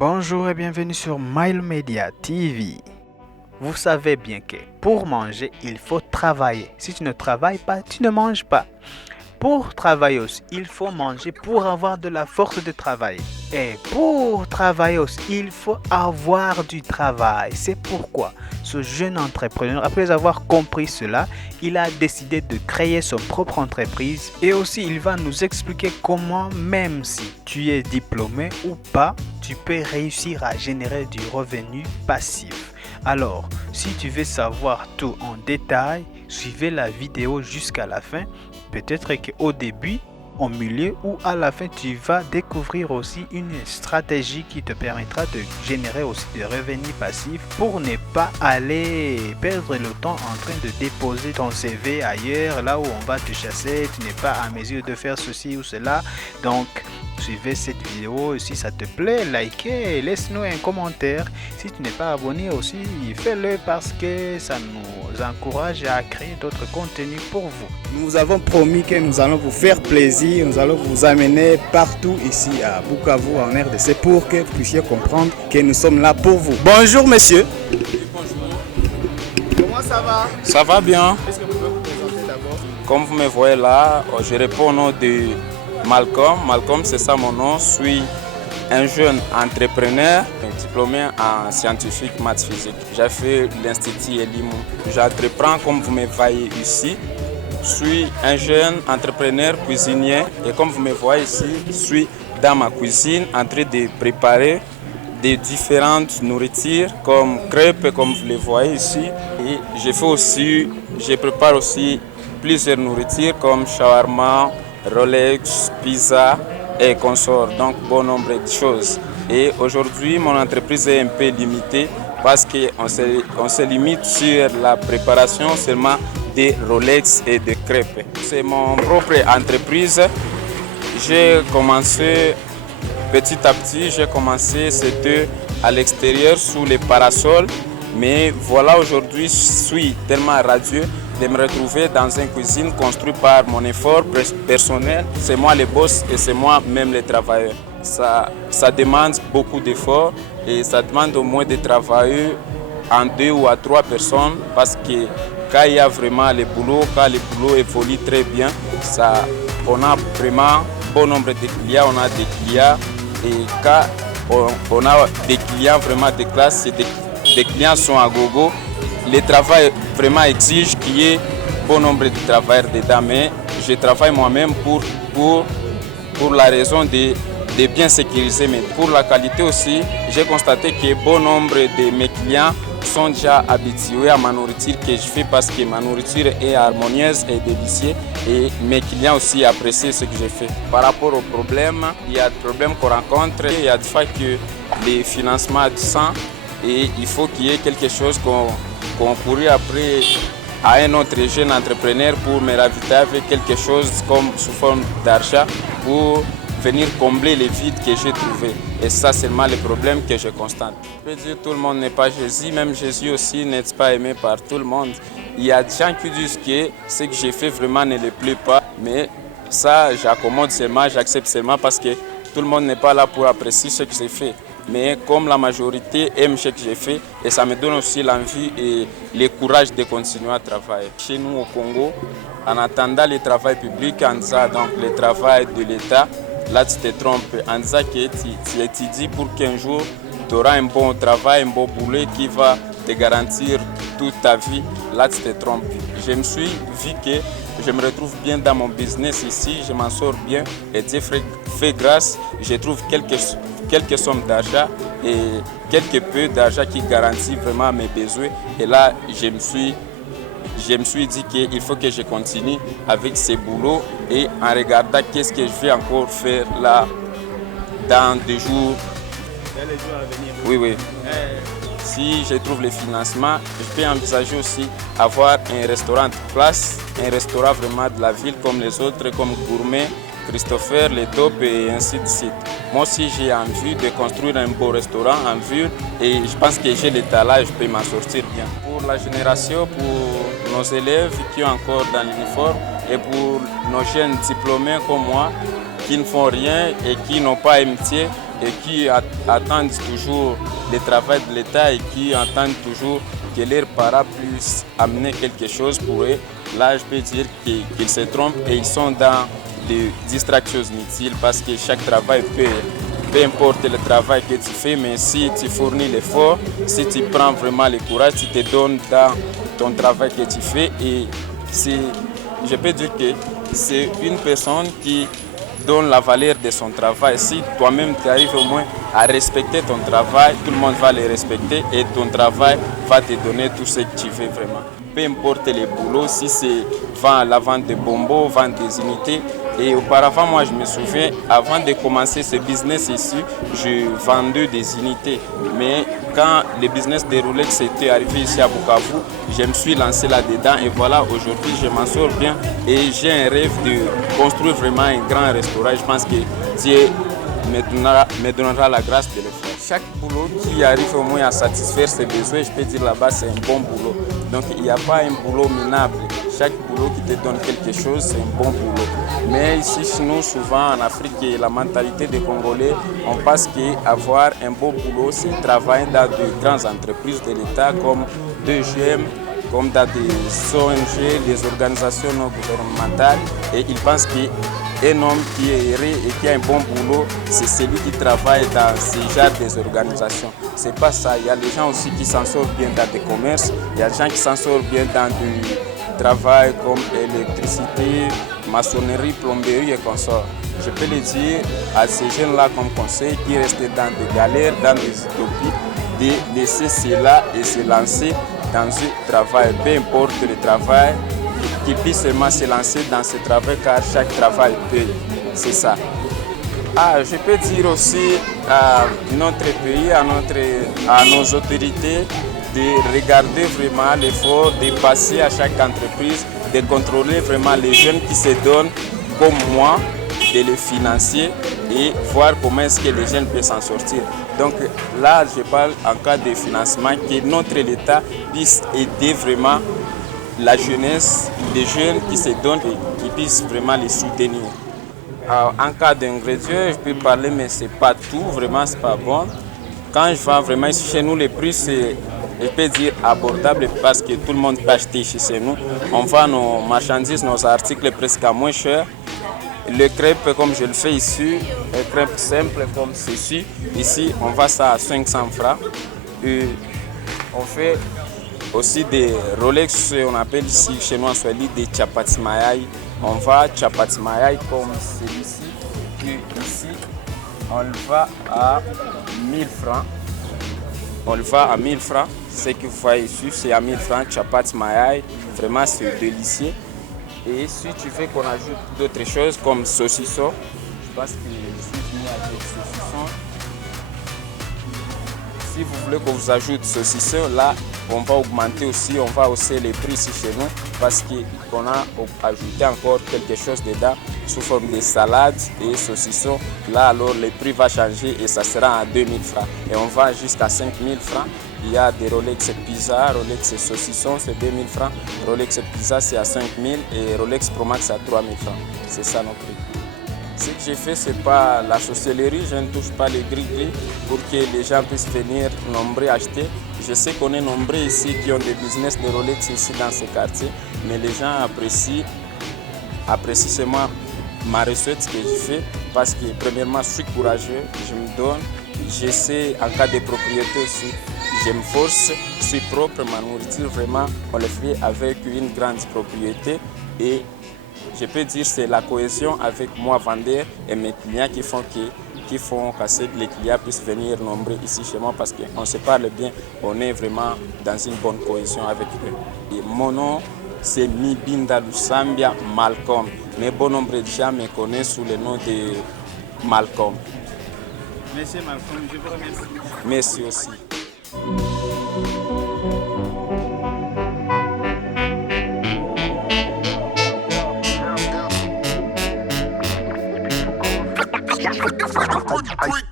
Bonjour et bienvenue sur Mile Media TV. Vous savez bien que pour manger, il faut travailler. Si tu ne travailles pas, tu ne manges pas. Pour travailler aussi, il faut manger pour avoir de la force de travailler. Et pour travailler aussi, il faut avoir du travail. C'est pourquoi ce jeune entrepreneur, après avoir compris cela, il a décidé de créer son propre entreprise. Et aussi, il va nous expliquer comment, même si tu es diplômé ou pas, tu peux réussir à générer du revenu passif. Alors, si tu veux savoir tout en détail, suivez la vidéo jusqu'à la fin. Peut-être qu'au début, au milieu ou à la fin, tu vas découvrir aussi une stratégie qui te permettra de générer aussi des revenus passifs pour ne pas aller perdre le temps en train de déposer ton CV ailleurs, là où on va te chasser, tu n'es pas à mesure de faire ceci ou cela. Donc, suivez cette vidéo. Si ça te plaît, likez, laisse-nous un commentaire. Si tu n'es pas abonné aussi, fais-le parce que ça nous encourage à créer d'autres contenus pour vous. Nous vous avons promis que nous allons vous faire plaisir, nous allons vous amener partout ici à Bukavu, en RDC, pour que vous puissiez comprendre que nous sommes là pour vous. Bonjour monsieur. Bonjour. Comment ça va? Ça va bien. Est-ce que vous pouvez vous présenter d'abord? Comme vous me voyez là, je réponds au nom de Malcolm. Malcolm, c'est ça mon nom. Je suis un jeune entrepreneur, diplômé en scientifique maths physique. J'ai fait l'Institut Elimou. J'entreprends comme vous me voyez ici. Je suis un jeune entrepreneur cuisinier et comme vous me voyez ici, je suis dans ma cuisine en train de préparer des différentes nourritures comme crêpes comme vous les voyez ici. Et je prépare aussi plusieurs nourritures comme shawarma, Rolex, pizza et consorts, donc bon nombre de choses. Et aujourd'hui, mon entreprise est un peu limitée parce qu'on se limite sur la préparation seulement des Rolex et des crêpes. C'est mon propre entreprise. J'ai commencé petit à petit, c'était à l'extérieur sous les parasols. Mais voilà, aujourd'hui, je suis tellement radieux de me retrouver dans une cuisine construite par mon effort personnel. C'est moi le boss et c'est moi-même le travailleur. Ça demande beaucoup d'efforts et ça demande au moins de travailler en 2 ou à 3 personnes parce que quand il y a vraiment le boulot, quand le boulot évolue très bien, on a vraiment bon nombre de clients, on a des clients et quand on a des clients vraiment de classe, des clients sont à gogo. Le travail vraiment exige qu'il y ait bon nombre de travailleurs dedans, mais je travaille moi-même pour la raison de bien sécuriser. Mais pour la qualité aussi, j'ai constaté que bon nombre de mes clients sont déjà habitués à ma nourriture que je fais parce que ma nourriture est harmonieuse et délicieuse et mes clients aussi apprécient ce que je fais. Par rapport aux problèmes, il y a des problèmes qu'on rencontre, il y a des fois que les financements du sang et il faut qu'il y ait quelque chose qu'on courait après à un autre jeune entrepreneur pour me ravitailler avec quelque chose comme sous forme d'argent pour venir combler les vides que j'ai trouvés. Et ça, c'est seulement le problème que je constate. Je peux dire que tout le monde n'est pas Jésus, même Jésus aussi n'est pas aimé par tout le monde. Il y a des gens qui disent que ce que j'ai fait vraiment ne les plaît pas, mais ça, j'accommode seulement, j'accepte seulement parce que tout le monde n'est pas là pour apprécier ce que j'ai fait. Mais comme la majorité aime ce que j'ai fait, et ça me donne aussi l'envie et le courage de continuer à travailler. Chez nous au Congo, en attendant le travail public, en disant donc le travail de l'État, là tu te trompes, en disant que tu étudies pour qu'un jour tu auras un bon travail, un bon boulot qui va te garantir toute ta vie, là tu te trompes. Je me suis vu que je me retrouve bien dans mon business ici, je m'en sors bien et Dieu fait grâce, je trouve quelques sommes d'argent et quelques peu d'argent qui garantit vraiment mes besoins. Et là, je me suis dit qu'il faut que je continue avec ce boulot et en regardant qu'est-ce que je vais encore faire là dans des jours. Dans les jours à venir. Oui, oui. Si je trouve le financement, je peux envisager aussi avoir un restaurant de place, un restaurant vraiment de la ville comme les autres, comme Gourmet, Christopher, Les Top et ainsi de suite. Moi aussi, j'ai envie de construire un beau restaurant en ville et je pense que j'ai le talent et je peux m'en sortir bien. Pour la génération, pour nos élèves qui sont encore dans l'uniforme et pour nos jeunes diplômés comme moi qui ne font rien et qui n'ont pas un métier, et qui attendent toujours le travail de l'État et qui entendent toujours que leurs parents puissent amener quelque chose pour eux. Là, je peux dire qu'ils se trompent et ils sont dans des distractions inutiles parce que chaque travail peu importe le travail que tu fais, mais si tu fournis l'effort, si tu prends vraiment le courage, tu te donnes dans ton travail que tu fais et je peux dire que c'est une personne qui donne la valeur de son travail. Si toi-même tu arrives au moins à respecter ton travail, tout le monde va le respecter et ton travail va te donner tout ce que tu veux vraiment. Peu importe les boulots, si c'est la vente de bonbons, vente des unités. Et auparavant, moi je me souviens, avant de commencer ce business ici, je vendais des unités. Mais quand le business de Rolex était arrivé ici à Bukavu, je me suis lancé là-dedans et voilà, aujourd'hui je m'en sors bien et j'ai un rêve de construire vraiment un grand restaurant. Je pense que Dieu me donnera la grâce de le faire. Chaque boulot qui arrive au moins à satisfaire ses besoins, je peux dire là-bas, c'est un bon boulot. Donc il n'y a pas un boulot minable. Chaque boulot qui te donne quelque chose, c'est un bon boulot. Mais ici, chez nous, souvent en Afrique, la mentalité des Congolais, on pense qu'avoir un beau boulot, c'est travailler dans de grandes entreprises de l'État comme 2GM, comme dans des ONG, des organisations non gouvernementales. Et ils pensent qu'un homme qui est heureux et qui a un bon boulot, c'est celui qui travaille dans ce genre des organisations. C'est pas ça. Il y a des gens aussi qui s'en sortent bien dans des commerces. Il y a des gens qui s'en sortent bien dans du travail comme électricité, maçonnerie, plomberie et consorts. Je peux le dire à ces jeunes-là comme conseil qui restent dans des galères, dans des utopies, de laisser cela et se lancer dans ce travail. Peu importe le travail, qu'ils puissent seulement se lancer dans ce travail car chaque travail paye. C'est ça. Je peux dire aussi à notre pays, à nos autorités, de regarder vraiment l'effort de passer à chaque entreprise, de contrôler vraiment les jeunes qui se donnent comme moi, de les financer et voir comment est-ce que les jeunes peuvent s'en sortir. Donc là, je parle en cas de financement, que notre État puisse aider vraiment la jeunesse, les jeunes qui se donnent et qui puissent vraiment les soutenir. En cas d'ingrédients, je peux parler, mais ce n'est pas tout, vraiment, ce n'est pas bon. Quand je vends vraiment ici chez nous, les prix, c'est, je peux dire, abordable parce que tout le monde peut acheter chez nous. On vend nos marchandises, nos articles presque à moins cher. Le crêpe, comme je le fais ici, le crêpe simple comme ceci, ici, on vend ça à 500 francs. Et on fait aussi des Rolex, on appelle ici chez nous en Swahili des chapati mayai. On vend chapati mayai comme celui-ci. Puis ici, on le vend à 1000 francs. On le vend à 1000 francs. Ce que vous voyez ici, c'est à 1000 francs, chapati mayai. Vraiment, c'est délicieux. Et si tu veux qu'on ajoute d'autres choses comme saucisson, je pense que je suis venu avec saucisson. Si vous voulez qu'on vous ajoute saucisson, là, on va augmenter aussi, on va hausser les prix ici chez nous parce qu'on a ajouté encore quelque chose dedans sous forme de salade et saucisson. Là, alors, le prix va changer et ça sera à 2000 francs. Et on va jusqu'à 5000 francs. Il y a des Rolex Pizza, Rolex Saucisson, c'est 2000 francs. Rolex Pizza, c'est à 5000 et Rolex Pro Max, c'est à 3000 francs. C'est ça nos prix. Ce que j'ai fait, ce n'est pas la sorcellerie, je ne touche pas les gris-gris pour que les gens puissent venir nombreux acheter. Je sais qu'on est nombreux ici qui ont des business de Rolex ici dans ce quartier, mais les gens apprécient seulement ma recette que je fais parce que premièrement, je suis courageux, je me donne, j'essaie en cas de propriété aussi. Je me force, je suis propre, ma nourriture vraiment, on le fait avec une grande propriété et je peux dire que c'est la cohésion avec moi, vendeur, et mes clients qui font que les clients puissent venir nombreux ici chez moi parce qu'on se parle bien, on est vraiment dans une bonne cohésion avec eux. Et mon nom, c'est Mibinda Lusambia Malcolm, mais bon nombre de gens me connaissent sous le nom de Malcolm. Merci Malcolm, je vous remercie. Merci aussi. Quick.